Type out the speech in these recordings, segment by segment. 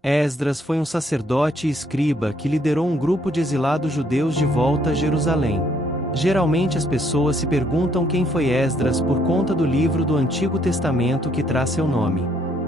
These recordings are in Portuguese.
Esdras foi um sacerdote e escriba que liderou um grupo de exilados judeus de volta a Jerusalém. Geralmente as pessoas se perguntam quem foi Esdras por conta do livro do Antigo Testamento que traz seu nome.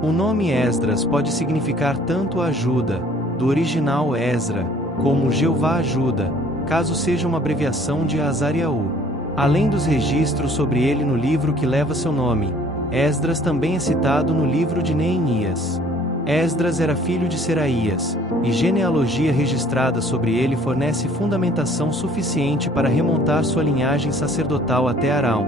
O nome Esdras pode significar tanto ajuda, do original Ezra, como Jeová ajuda, caso seja uma abreviação de Azariahu. Além dos registros sobre ele no livro que leva seu nome, Esdras também é citado no livro de Neemias. Esdras era filho de Seraías, e genealogia registrada sobre ele fornece fundamentação suficiente para remontar sua linhagem sacerdotal até Arão,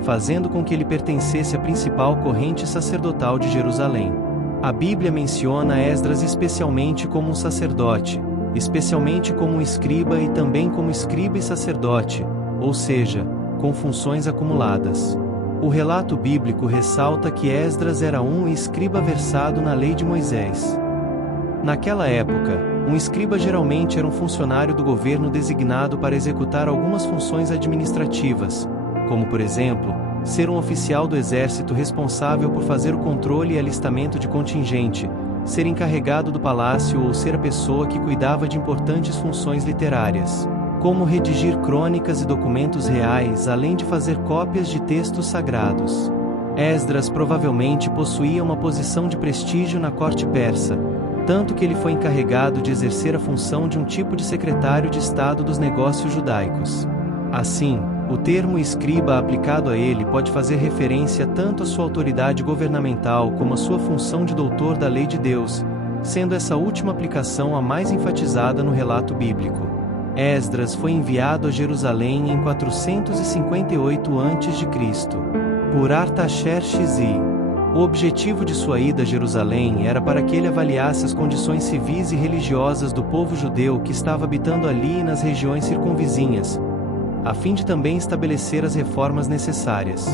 fazendo com que ele pertencesse à principal corrente sacerdotal de Jerusalém. A Bíblia menciona Esdras especialmente como um sacerdote, especialmente como um escriba e também como escriba e sacerdote, ou seja, com funções acumuladas. O relato bíblico ressalta que Esdras era um escriba versado na lei de Moisés. Naquela época, um escriba geralmente era um funcionário do governo designado para executar algumas funções administrativas, como por exemplo, ser um oficial do exército responsável por fazer o controle e alistamento de contingente, ser encarregado do palácio ou ser a pessoa que cuidava de importantes funções literárias, como redigir crônicas e documentos reais, além de fazer cópias de textos sagrados. Esdras provavelmente possuía uma posição de prestígio na corte persa, tanto que ele foi encarregado de exercer a função de um tipo de secretário de Estado dos negócios judaicos. Assim, o termo escriba aplicado a ele pode fazer referência tanto à sua autoridade governamental como à sua função de doutor da lei de Deus, sendo essa última aplicação a mais enfatizada no relato bíblico. Esdras foi enviado a Jerusalém em 458 a.C., por Artaxerxes I. O objetivo de sua ida a Jerusalém era para que ele avaliasse as condições civis e religiosas do povo judeu que estava habitando ali e nas regiões circunvizinhas, a fim de também estabelecer as reformas necessárias.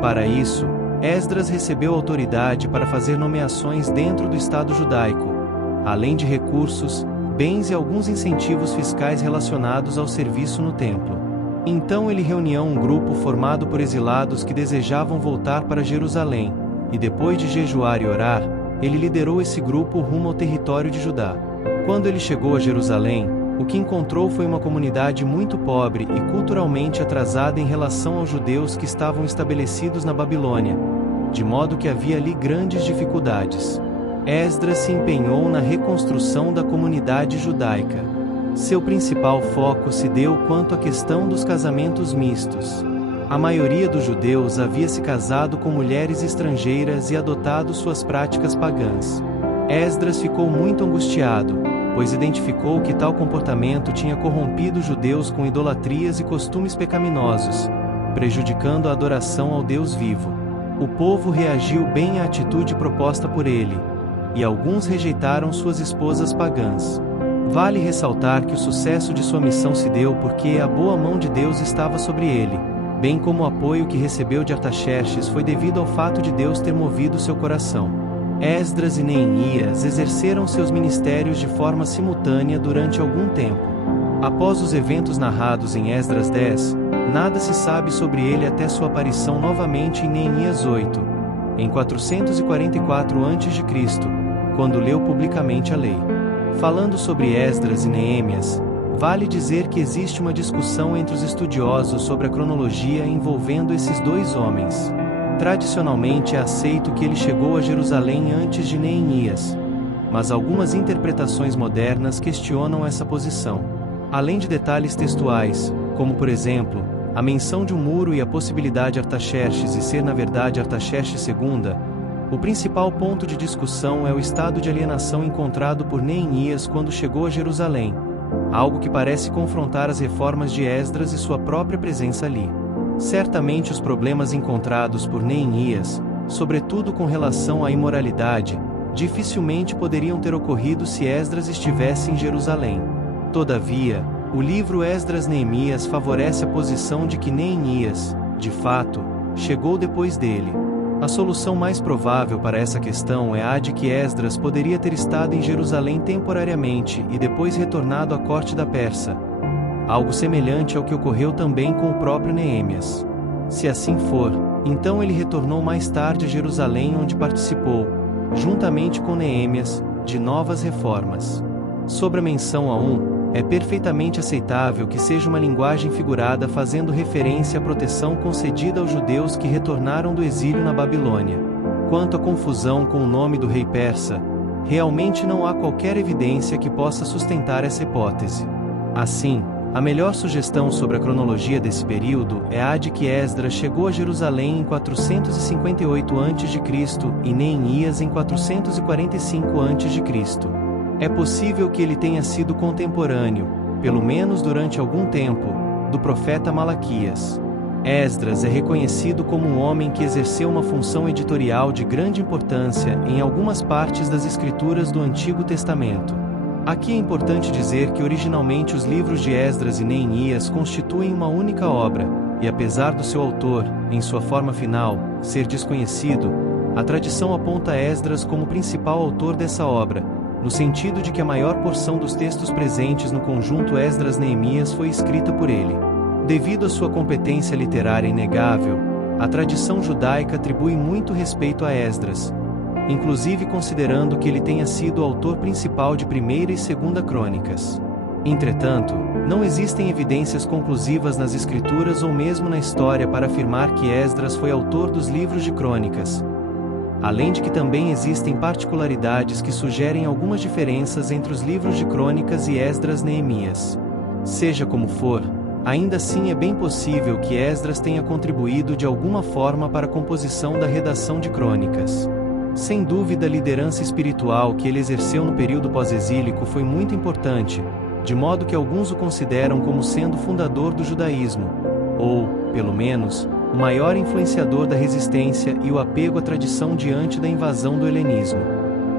Para isso, Esdras recebeu autoridade para fazer nomeações dentro do Estado judaico, além de recursos, bens e alguns incentivos fiscais relacionados ao serviço no templo. Então ele reuniu um grupo formado por exilados que desejavam voltar para Jerusalém, e depois de jejuar e orar, ele liderou esse grupo rumo ao território de Judá. Quando ele chegou a Jerusalém, o que encontrou foi uma comunidade muito pobre e culturalmente atrasada em relação aos judeus que estavam estabelecidos na Babilônia, de modo que havia ali grandes dificuldades. Esdras se empenhou na reconstrução da comunidade judaica. Seu principal foco se deu quanto à questão dos casamentos mistos. A maioria dos judeus havia se casado com mulheres estrangeiras e adotado suas práticas pagãs. Esdras ficou muito angustiado, pois identificou que tal comportamento tinha corrompido os judeus com idolatrias e costumes pecaminosos, prejudicando a adoração ao Deus vivo. O povo reagiu bem à atitude proposta por ele, e alguns rejeitaram suas esposas pagãs. Vale ressaltar que o sucesso de sua missão se deu porque a boa mão de Deus estava sobre ele, bem como o apoio que recebeu de Artaxerxes foi devido ao fato de Deus ter movido seu coração. Esdras e Neemias exerceram seus ministérios de forma simultânea durante algum tempo. Após os eventos narrados em Esdras 10, nada se sabe sobre ele até sua aparição novamente em Neemias 8, em 444 a.C., quando leu publicamente a lei. Falando sobre Esdras e Neemias, vale dizer que existe uma discussão entre os estudiosos sobre a cronologia envolvendo esses dois homens. Tradicionalmente é aceito que ele chegou a Jerusalém antes de Neemias, mas algumas interpretações modernas questionam essa posição. Além de detalhes textuais, como por exemplo, a menção de um muro e a possibilidade de Artaxerxes e ser na verdade Artaxerxes II, o principal ponto de discussão é o estado de alienação encontrado por Neemias quando chegou a Jerusalém, algo que parece confrontar as reformas de Esdras e sua própria presença ali. Certamente os problemas encontrados por Neemias, sobretudo com relação à imoralidade, dificilmente poderiam ter ocorrido se Esdras estivesse em Jerusalém. Todavia, o livro Esdras-Neemias favorece a posição de que Neemias, de fato, chegou depois dele. A solução mais provável para essa questão é a de que Esdras poderia ter estado em Jerusalém temporariamente e depois retornado à corte da Pérsia, algo semelhante ao que ocorreu também com o próprio Neemias. Se assim for, então ele retornou mais tarde a Jerusalém onde participou, juntamente com Neemias, de novas reformas. Sobre a menção a é perfeitamente aceitável que seja uma linguagem figurada fazendo referência à proteção concedida aos judeus que retornaram do exílio na Babilônia. Quanto à confusão com o nome do rei persa, realmente não há qualquer evidência que possa sustentar essa hipótese. Assim, a melhor sugestão sobre a cronologia desse período é a de que Esdras chegou a Jerusalém em 458 a.C. e Neemias em 445 a.C. É possível que ele tenha sido contemporâneo, pelo menos durante algum tempo, do profeta Malaquias. Esdras é reconhecido como um homem que exerceu uma função editorial de grande importância em algumas partes das escrituras do Antigo Testamento. Aqui é importante dizer que originalmente os livros de Esdras e Neemias constituem uma única obra, e apesar do seu autor, em sua forma final, ser desconhecido, a tradição aponta Esdras como principal autor dessa obra, no sentido de que a maior porção dos textos presentes no conjunto Esdras-Neemias foi escrita por ele. Devido à sua competência literária inegável, a tradição judaica atribui muito respeito a Esdras, inclusive considerando que ele tenha sido o autor principal de 1ª e 2ª Crônicas. Entretanto, não existem evidências conclusivas nas escrituras ou mesmo na história para afirmar que Esdras foi autor dos livros de Crônicas, além de que também existem particularidades que sugerem algumas diferenças entre os livros de Crônicas e Esdras-Neemias. Seja como for, ainda assim é bem possível que Esdras tenha contribuído de alguma forma para a composição da redação de Crônicas. Sem dúvida, a liderança espiritual que ele exerceu no período pós-exílico foi muito importante, de modo que alguns o consideram como sendo o fundador do judaísmo, ou, pelo menos, o maior influenciador da resistência e o apego à tradição diante da invasão do helenismo.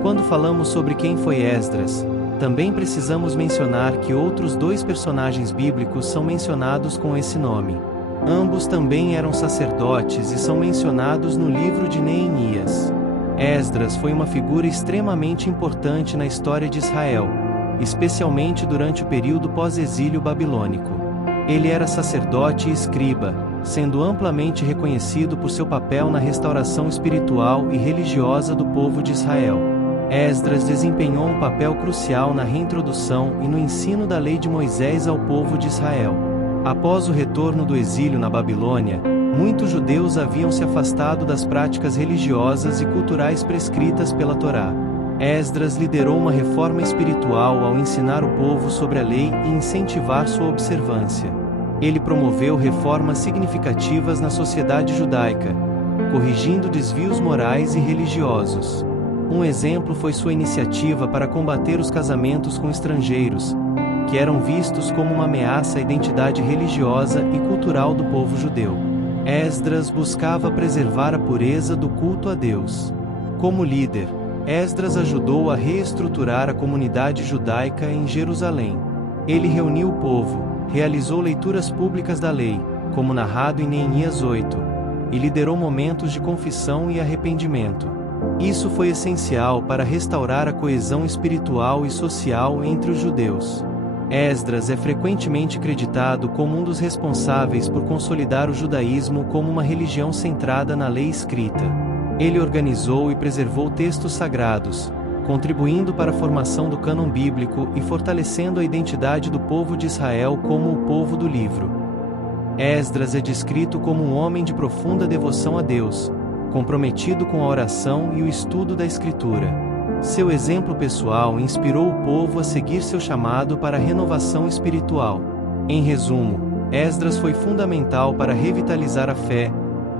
Quando falamos sobre quem foi Esdras, também precisamos mencionar que outros 2 personagens bíblicos são mencionados com esse nome. Ambos também eram sacerdotes e são mencionados no livro de Neemias. Esdras foi uma figura extremamente importante na história de Israel, especialmente durante o período pós-exílio babilônico. Ele era sacerdote e escriba, sendo amplamente reconhecido por seu papel na restauração espiritual e religiosa do povo de Israel. Esdras desempenhou um papel crucial na reintrodução e no ensino da lei de Moisés ao povo de Israel. Após o retorno do exílio na Babilônia, muitos judeus haviam se afastado das práticas religiosas e culturais prescritas pela Torá. Esdras liderou uma reforma espiritual ao ensinar o povo sobre a lei e incentivar sua observância. Ele promoveu reformas significativas na sociedade judaica, corrigindo desvios morais e religiosos. Um exemplo foi sua iniciativa para combater os casamentos com estrangeiros, que eram vistos como uma ameaça à identidade religiosa e cultural do povo judeu. Esdras buscava preservar a pureza do culto a Deus. Como líder, Esdras ajudou a reestruturar a comunidade judaica em Jerusalém. Ele reuniu o povo, realizou leituras públicas da lei, como narrado em Neemias 8, e liderou momentos de confissão e arrependimento. Isso foi essencial para restaurar a coesão espiritual e social entre os judeus. Esdras é frequentemente creditado como um dos responsáveis por consolidar o judaísmo como uma religião centrada na lei escrita. Ele organizou e preservou textos sagrados, contribuindo para a formação do cânon bíblico e fortalecendo a identidade do povo de Israel como o povo do livro. Esdras é descrito como um homem de profunda devoção a Deus, comprometido com a oração e o estudo da Escritura. Seu exemplo pessoal inspirou o povo a seguir seu chamado para a renovação espiritual. Em resumo, Esdras foi fundamental para revitalizar a fé,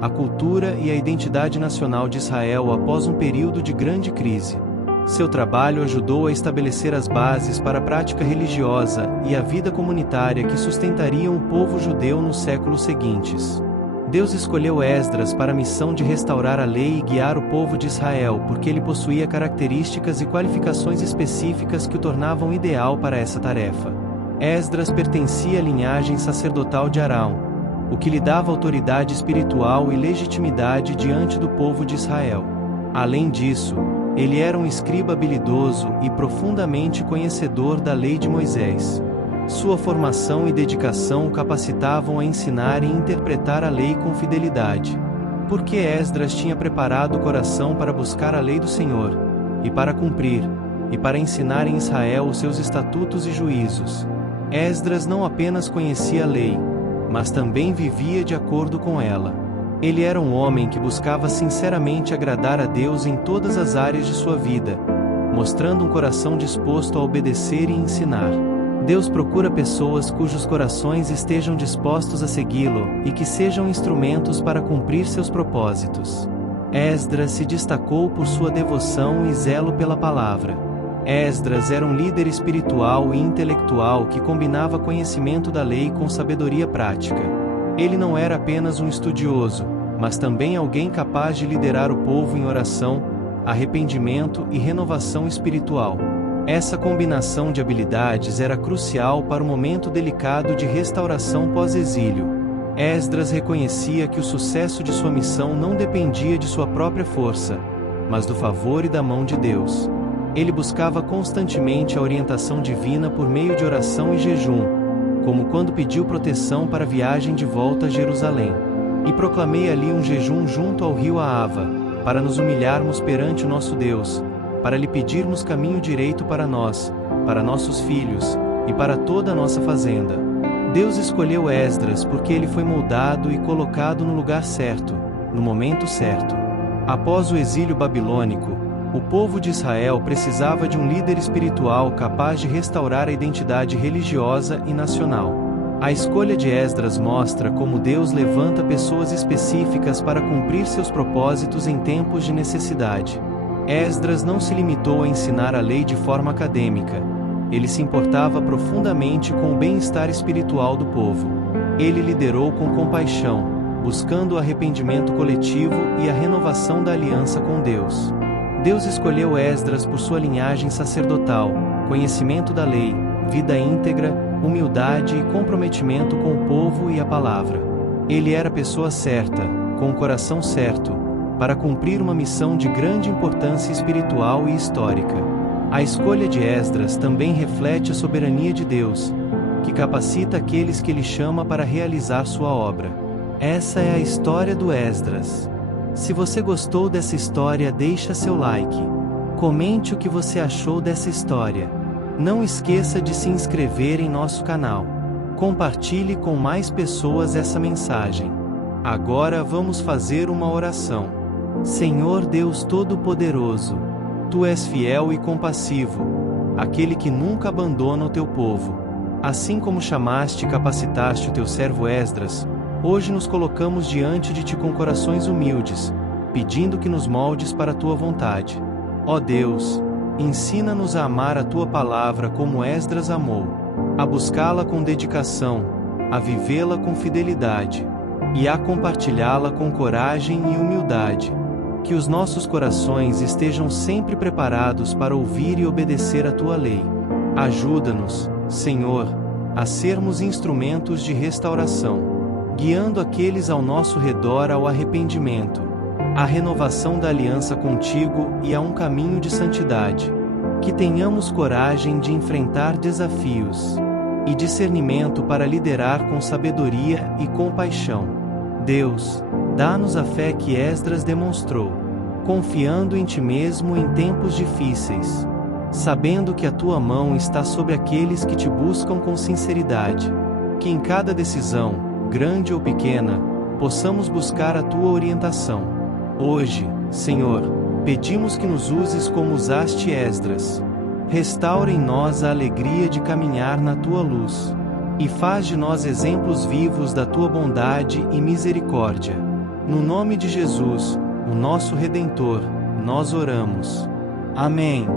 a cultura e a identidade nacional de Israel após um período de grande crise. Seu trabalho ajudou a estabelecer as bases para a prática religiosa e a vida comunitária que sustentariam o povo judeu nos séculos seguintes. Deus escolheu Esdras para a missão de restaurar a lei e guiar o povo de Israel porque ele possuía características e qualificações específicas que o tornavam ideal para essa tarefa. Esdras pertencia à linhagem sacerdotal de Arão, o que lhe dava autoridade espiritual e legitimidade diante do povo de Israel. Além disso, ele era um escriba habilidoso e profundamente conhecedor da lei de Moisés. Sua formação e dedicação o capacitavam a ensinar e interpretar a lei com fidelidade. Porque Esdras tinha preparado o coração para buscar a lei do Senhor, e para cumprir, e para ensinar em Israel os seus estatutos e juízos. Esdras não apenas conhecia a lei, mas também vivia de acordo com ela. Ele era um homem que buscava sinceramente agradar a Deus em todas as áreas de sua vida, mostrando um coração disposto a obedecer e ensinar. Deus procura pessoas cujos corações estejam dispostos a segui-lo e que sejam instrumentos para cumprir seus propósitos. Esdras se destacou por sua devoção e zelo pela palavra. Esdras era um líder espiritual e intelectual que combinava conhecimento da lei com sabedoria prática. Ele não era apenas um estudioso, mas também alguém capaz de liderar o povo em oração, arrependimento e renovação espiritual. Essa combinação de habilidades era crucial para o momento delicado de restauração pós-exílio. Esdras reconhecia que o sucesso de sua missão não dependia de sua própria força, mas do favor e da mão de Deus. Ele buscava constantemente a orientação divina por meio de oração e jejum, como quando pediu proteção para a viagem de volta a Jerusalém. E proclamei ali um jejum junto ao rio Ahava, para nos humilharmos perante o nosso Deus, para lhe pedirmos caminho direito para nós, para nossos filhos, e para toda a nossa fazenda. Deus escolheu Esdras porque ele foi moldado e colocado no lugar certo, no momento certo. Após o exílio babilônico, o povo de Israel precisava de um líder espiritual capaz de restaurar a identidade religiosa e nacional. A escolha de Esdras mostra como Deus levanta pessoas específicas para cumprir seus propósitos em tempos de necessidade. Esdras não se limitou a ensinar a lei de forma acadêmica. Ele se importava profundamente com o bem-estar espiritual do povo. Ele liderou com compaixão, buscando o arrependimento coletivo e a renovação da aliança com Deus. Deus escolheu Esdras por sua linhagem sacerdotal, conhecimento da lei, vida íntegra, humildade e comprometimento com o povo e a palavra. Ele era a pessoa certa, com o coração certo, para cumprir uma missão de grande importância espiritual e histórica. A escolha de Esdras também reflete a soberania de Deus, que capacita aqueles que Ele chama para realizar sua obra. Essa é a história do Esdras. Se você gostou dessa história, deixa seu like. Comente o que você achou dessa história. Não esqueça de se inscrever em nosso canal. Compartilhe com mais pessoas essa mensagem. Agora vamos fazer uma oração. Senhor Deus Todo-Poderoso, Tu és fiel e compassivo, aquele que nunca abandona o Teu povo. Assim como chamaste e capacitaste o Teu servo Esdras, hoje nos colocamos diante de Ti com corações humildes, pedindo que nos moldes para a Tua vontade. Ó Deus, ensina-nos a amar a Tua palavra como Esdras amou, a buscá-la com dedicação, a vivê-la com fidelidade, e a compartilhá-la com coragem e humildade. Que os nossos corações estejam sempre preparados para ouvir e obedecer a Tua lei. Ajuda-nos, Senhor, a sermos instrumentos de restauração, guiando aqueles ao nosso redor ao arrependimento, à renovação da aliança contigo e a um caminho de santidade. Que tenhamos coragem de enfrentar desafios e discernimento para liderar com sabedoria e compaixão. Deus, dá-nos a fé que Esdras demonstrou, confiando em Ti mesmo em tempos difíceis, sabendo que a Tua mão está sobre aqueles que Te buscam com sinceridade. Que em cada decisão, grande ou pequena, possamos buscar a Tua orientação. Hoje, Senhor, pedimos que nos uses como usaste Esdras. Restaura em nós a alegria de caminhar na Tua luz, e faz de nós exemplos vivos da Tua bondade e misericórdia. No nome de Jesus, o nosso Redentor, nós oramos. Amém.